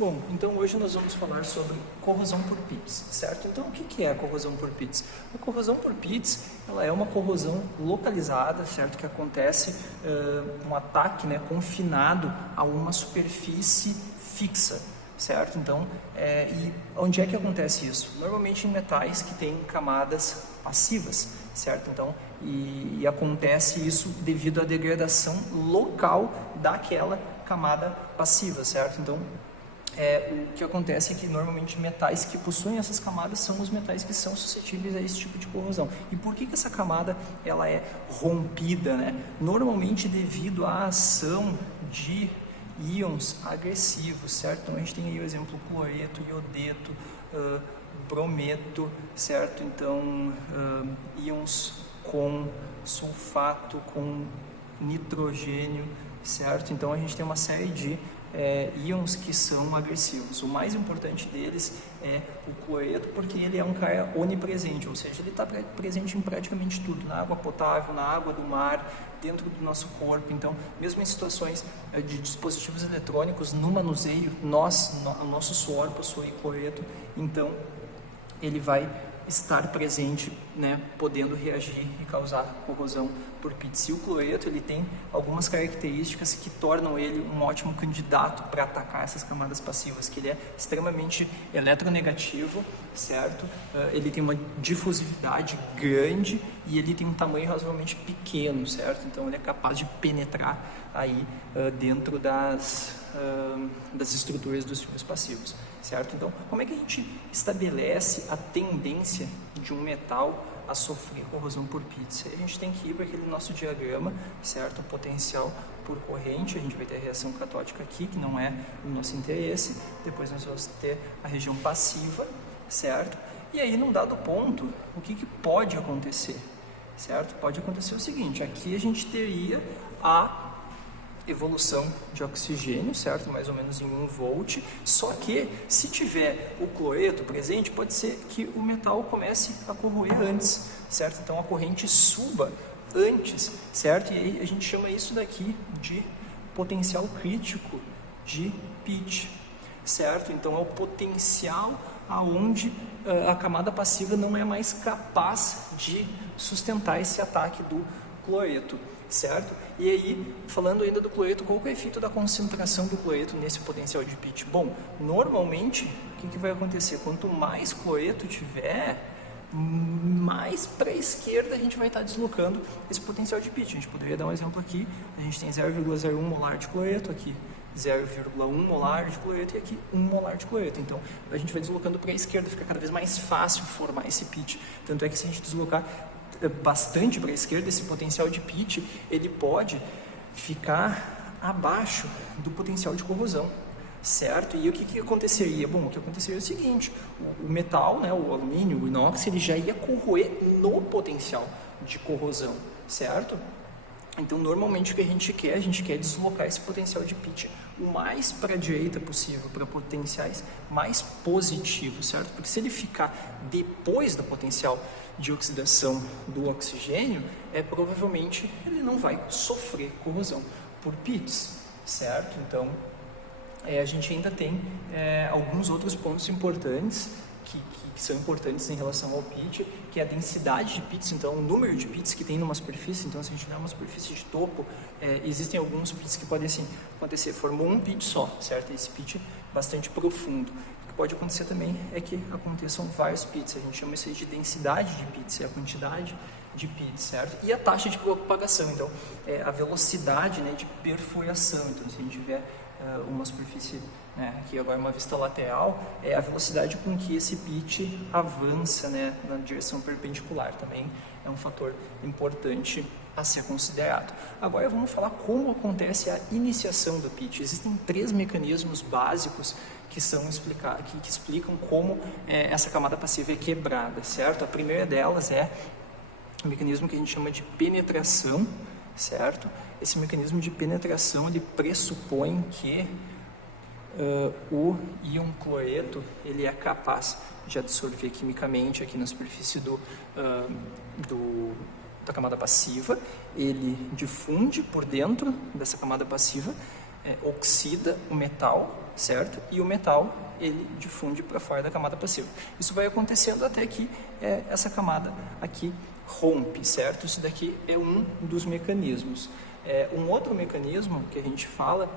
Bom, então hoje nós vamos falar sobre corrosão por pits, certo? Então o que é a corrosão por pits? A corrosão por pits, ela é uma corrosão localizada, certo? Que acontece um ataque, né, confinado a uma superfície fixa, certo? Então, e onde é que acontece isso? Normalmente em metais que têm camadas passivas, certo? Então, e acontece isso devido à degradação local daquela camada passiva, certo? Então, o que acontece é que normalmente metais que possuem essas camadas são os metais que são suscetíveis a esse tipo de corrosão. E por que essa camada ela é rompida, né? Normalmente devido à ação de íons agressivos, certo? Então a gente tem aí o exemplo cloreto, iodeto, brometo, certo? Então íons com sulfato, com nitrogênio, certo? Então a gente tem uma série de íons que são agressivos. O mais importante deles é o cloreto, porque ele é um cara onipresente, ou seja, ele está presente em praticamente tudo, na água potável, na água do mar, dentro do nosso corpo. Então, mesmo em situações de dispositivos eletrônicos, no manuseio, o nosso suor possui cloreto, então ele vai estar presente, né, podendo reagir e causar corrosão por pits. E o cloreto ele tem algumas características que tornam ele um ótimo candidato para atacar essas camadas passivas, que ele é extremamente eletronegativo, certo? Ele tem uma difusividade grande e ele tem um tamanho razoavelmente pequeno, certo? Então ele é capaz de penetrar aí dentro das estruturas dos filmes passivos, certo? Então, como é que a gente estabelece a tendência de um metal a sofrer corrosão por pits? A gente tem que ir para aquele nosso diagrama, certo? O potencial por corrente, a gente vai ter a reação catódica aqui, que não é o nosso interesse. Depois nós vamos ter a região passiva, certo? E aí, num dado ponto, o que pode acontecer, certo? Pode acontecer o seguinte, aqui a gente teria a evolução de oxigênio, certo? Mais ou menos em 1 volt, só que se tiver o cloreto presente, pode ser que o metal comece a corroer antes, certo? Então a corrente suba antes, certo? E aí a gente chama isso daqui de potencial crítico de pit, certo? Então é o potencial aonde a camada passiva não é mais capaz de sustentar esse ataque do cloreto, certo? E aí, falando ainda do cloreto, qual é o efeito da concentração do cloreto nesse potencial de pit? Bom, normalmente, o que vai acontecer? Quanto mais cloreto tiver, mais para a esquerda a gente vai estar deslocando esse potencial de pit. A gente poderia dar um exemplo aqui, a gente tem 0,01 molar de cloreto, aqui 0,1 molar de cloreto e aqui 1 molar de cloreto. Então, a gente vai deslocando para a esquerda, fica cada vez mais fácil formar esse pit. Tanto é que se a gente deslocar bastante para a esquerda, esse potencial de pit, ele pode ficar abaixo do potencial de corrosão, certo? E o que aconteceria? Bom, o que aconteceria é o seguinte, o metal, né, o alumínio, o inox, ele já ia corroer no potencial de corrosão, certo? Então, normalmente o que a gente quer deslocar esse potencial de pit o mais para a direita possível, para potenciais mais positivos, certo? Porque se ele ficar depois do potencial de oxidação do oxigênio, provavelmente ele não vai sofrer corrosão por pits, certo? Então, a gente ainda tem alguns outros pontos importantes que são importantes em relação ao pit, que é a densidade de pits, então o número de pits que tem numa superfície. Então, se a gente tiver uma superfície de topo, existem alguns pits que podem assim acontecer, formou um pit só, certo? Esse pit bastante profundo. O que pode acontecer também é que aconteçam vários pits, a gente chama isso aí de densidade de pits, é a quantidade de pits, certo? E a taxa de propagação, então, a velocidade, né, de perfuração. Então, se a gente tiver uma superfície, né, aqui agora uma vista lateral, é a velocidade com que esse pit avança, né, na direção perpendicular, também é um fator importante a ser considerado. Agora vamos falar como acontece a iniciação do pit. Existem 3 mecanismos básicos que explicam como essa camada passiva é quebrada, certo? A primeira delas é o mecanismo que a gente chama de penetração, certo? Esse mecanismo de penetração, ele pressupõe que o íon cloreto, ele é capaz de absorver quimicamente aqui na superfície da camada passiva, ele difunde por dentro dessa camada passiva, oxida o metal, certo? E o metal ele difunde para fora da camada passiva. Isso vai acontecendo até que essa camada aqui rompe, certo? Isso daqui é um dos mecanismos. Um outro mecanismo que a gente fala,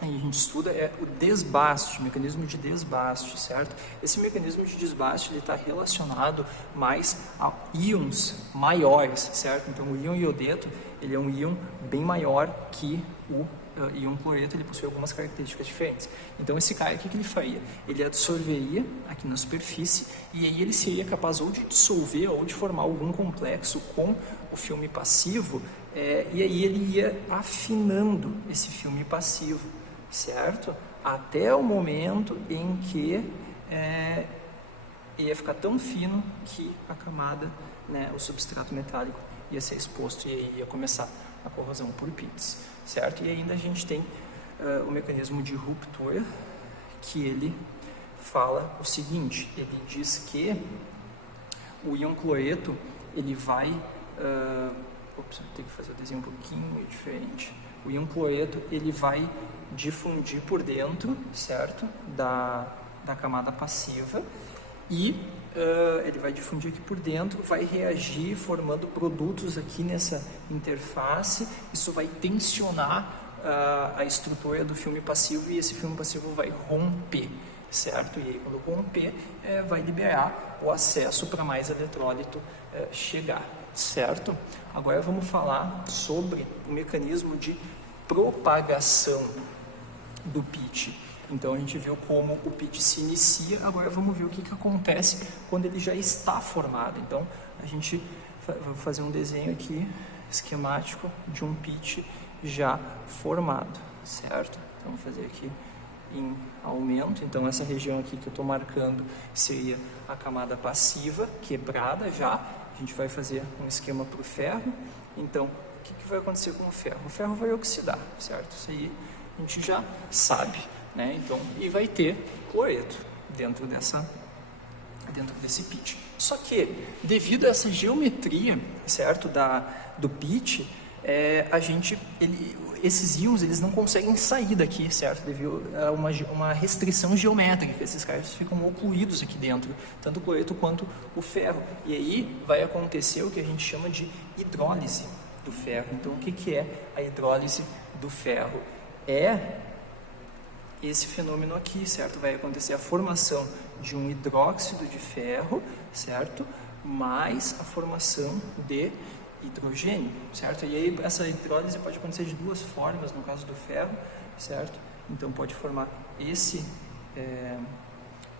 a gente estuda, é o desbaste, o mecanismo de desbaste, certo? Esse mecanismo de desbaste está relacionado mais a íons maiores, certo? Então o íon iodeto ele é um íon bem maior que o íon cloreto, ele possui algumas características diferentes. Então esse cara, o que ele faria? Ele absorveria aqui na superfície e aí ele seria capaz ou de dissolver ou de formar algum complexo com o filme passivo, e aí ele ia afinando esse filme passivo, certo? Até o momento em que ia ficar tão fino que a camada, né, o substrato metálico ia ser exposto e aí ia começar a corrosão por pits, certo? E ainda a gente tem o mecanismo de ruptura, que ele fala o seguinte, ele diz que o íon cloreto, ele vai... tem que fazer o desenho um pouquinho diferente. O íon cloreto, ele vai difundir por dentro, certo? Da camada passiva e ele vai difundir aqui por dentro, vai reagir formando produtos aqui nessa interface, isso vai tensionar a estrutura do filme passivo e esse filme passivo vai romper, certo? E aí quando romper, vai liberar o acesso para mais eletrólito chegar, certo? Agora vamos falar sobre o mecanismo de propagação do pitch. Então a gente viu como o pitch se inicia, agora vamos ver o que acontece quando ele já está formado. Então a gente vai fazer um desenho aqui esquemático de um pitch já formado, certo? Então vou fazer aqui em aumento, então essa região aqui que eu estou marcando seria a camada passiva, quebrada já. A gente vai fazer um esquema para o ferro, então o que vai acontecer com o ferro? O ferro vai oxidar, certo? Isso aí a gente já sabe, né? Então, e vai ter cloreto dentro desse pitch. Só que, devido a essa geometria, certo, do pitch, esses íons eles não conseguem sair daqui, certo, devido a uma restrição geométrica. Esses caras ficam ocluídos aqui dentro, tanto o cloreto quanto o ferro. E aí vai acontecer o que a gente chama de hidrólise do ferro. Então, o que é a hidrólise do ferro? É esse fenômeno aqui, certo? Vai acontecer a formação de um hidróxido de ferro, certo? Mais a formação de hidrogênio, certo? E aí essa hidrólise pode acontecer de duas formas no caso do ferro, certo? Então pode formar esse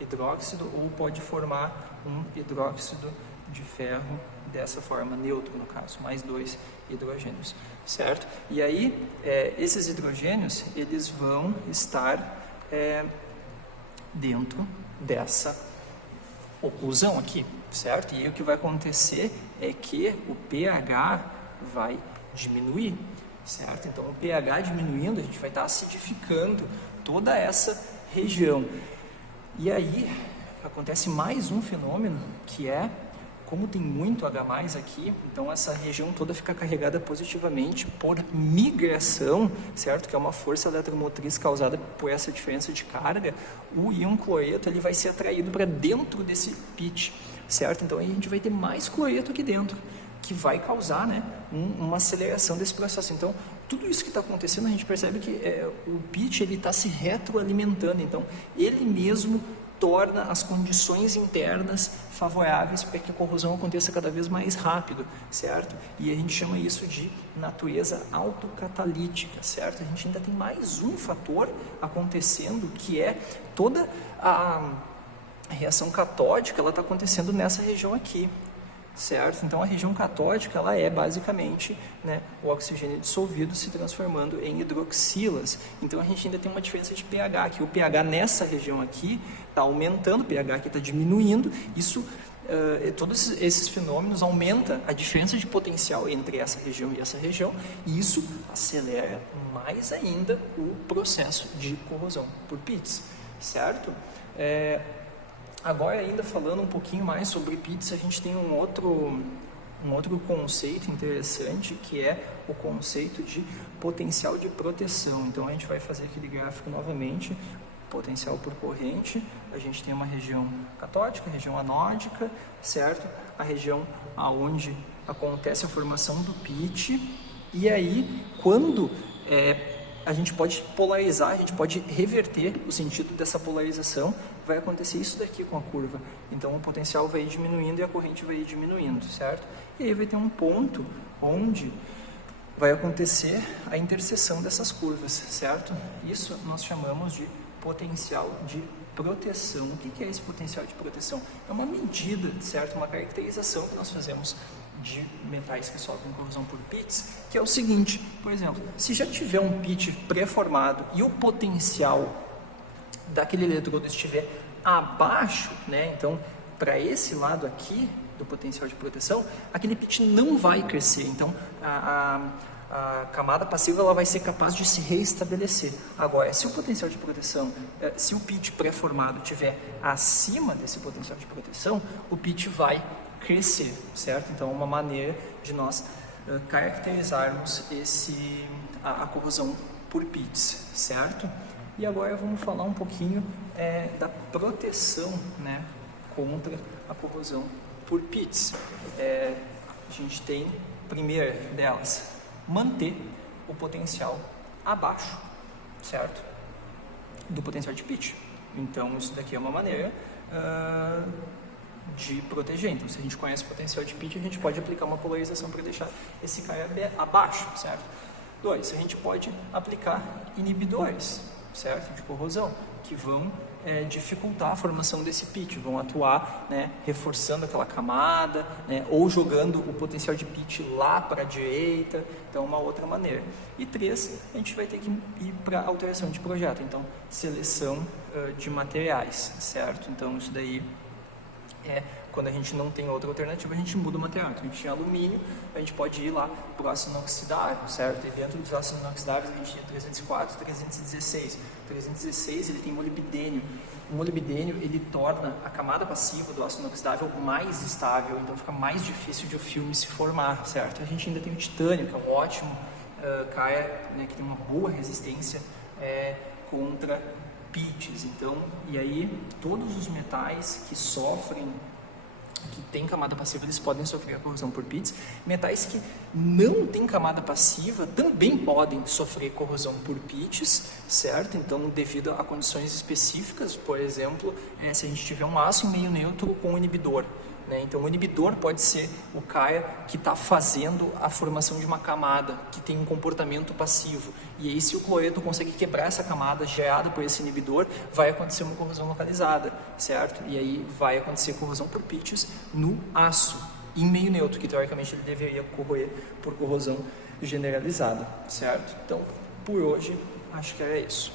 hidróxido ou pode formar um hidróxido de ferro dessa forma, neutro no caso, mais dois hidrogênios, certo? E aí esses hidrogênios eles vão estar dentro dessa oclusão aqui, certo? E aí o que vai acontecer é que o pH vai diminuir, certo? Então o pH diminuindo, a gente vai estar acidificando toda essa região. E aí acontece mais um fenômeno que é, como tem muito H+ aqui, então essa região toda fica carregada positivamente por migração, certo? Que é uma força eletromotriz causada por essa diferença de carga. O íon cloreto ele vai ser atraído para dentro desse pitch, certo? Então aí a gente vai ter mais cloreto aqui dentro, que vai causar, né, uma aceleração desse processo. Então tudo isso que está acontecendo, a gente percebe que o pitch ele está se retroalimentando, então ele mesmo torna as condições internas favoráveis para que a corrosão aconteça cada vez mais rápido, certo? E a gente chama isso de natureza autocatalítica, certo? A gente ainda tem mais um fator acontecendo, que é toda a reação catódica, ela está acontecendo nessa região aqui, certo? Então a região catódica ela é basicamente, né, o oxigênio dissolvido se transformando em hidroxilas. Então a gente ainda tem uma diferença de pH, que o pH nessa região aqui está aumentando, o pH aqui está diminuindo. Isso, todos esses fenômenos aumentam a diferença de potencial entre essa região e essa região, e isso acelera mais ainda o processo de corrosão por pits, certo? Agora, ainda falando um pouquinho mais sobre pits, a gente tem um um outro conceito interessante, que é o conceito de potencial de proteção. Então a gente vai fazer aquele gráfico novamente, potencial por corrente. A gente tem uma região catódica, região anódica, certo? A região aonde acontece a formação do pitch. E aí, quando a gente pode polarizar, a gente pode reverter o sentido dessa polarização, vai acontecer isso daqui com a curva. Então o potencial vai ir diminuindo e a corrente vai ir diminuindo, certo? E aí vai ter um ponto onde vai acontecer a interseção dessas curvas, certo? Isso nós chamamos de potencial de proteção. O que é esse potencial de proteção? É uma medida, certo? Uma caracterização que nós fazemos de metais que sofrem corrosão por pits, que é o seguinte, por exemplo, se já tiver um pit pré-formado e o potencial daquele eletrodo estiver abaixo, né, então para esse lado aqui do potencial de proteção, aquele pit não vai crescer, então a camada passiva ela vai ser capaz de se reestabelecer. Agora, se o potencial de proteção, se o pit pré-formado estiver acima desse potencial de proteção, o pit vai crescer, certo? Então, é uma maneira de nós caracterizarmos a corrosão por pits, certo? E agora vamos falar um pouquinho da proteção, né, contra a corrosão por pits. A gente tem, primeira delas, manter o potencial abaixo, certo, do potencial de pitch. Então, isso daqui é uma maneira de proteger. Então, se a gente conhece o potencial de pitch, a gente pode aplicar uma polarização para deixar esse cara abaixo, certo? 2, a gente pode aplicar inibidores, certo, de corrosão, que vão dificultar a formação desse pitch, vão atuar, né, reforçando aquela camada, né, ou jogando o potencial de pitch lá para a direita. Então, uma outra maneira. E 3, a gente vai ter que ir para alteração de projeto, então seleção de materiais, certo? Então, isso daí quando a gente não tem outra alternativa, a gente muda o material. Então, a gente tinha alumínio, a gente pode ir lá para o ácido inoxidável, certo? E dentro dos ácidos inoxidáveis, a gente tinha 304 e 316. 316, ele tem molibdênio. O molibdênio, ele torna a camada passiva do ácido inoxidável mais estável, então fica mais difícil de o filme se formar, certo? A gente ainda tem o titânio, que é um ótimo cara, né, que tem uma boa resistência contra pitches. Então, e aí todos os metais que sofrem, que tem camada passiva, eles podem sofrer a corrosão por pitts. Metais que não têm camada passiva também podem sofrer corrosão por pitches, certo? Então, devido a condições específicas, por exemplo, se a gente tiver um aço em meio neutro com um inibidor, né? Então, o inibidor pode ser o cara que está fazendo a formação de uma camada que tem um comportamento passivo. E aí, se o cloreto consegue quebrar essa camada gerada por esse inibidor, vai acontecer uma corrosão localizada, certo? E aí vai acontecer corrosão por pitches no aço, em meio neutro, que teoricamente ele deveria corroer por corrosão generalizada, certo? Então, por hoje, acho que era isso.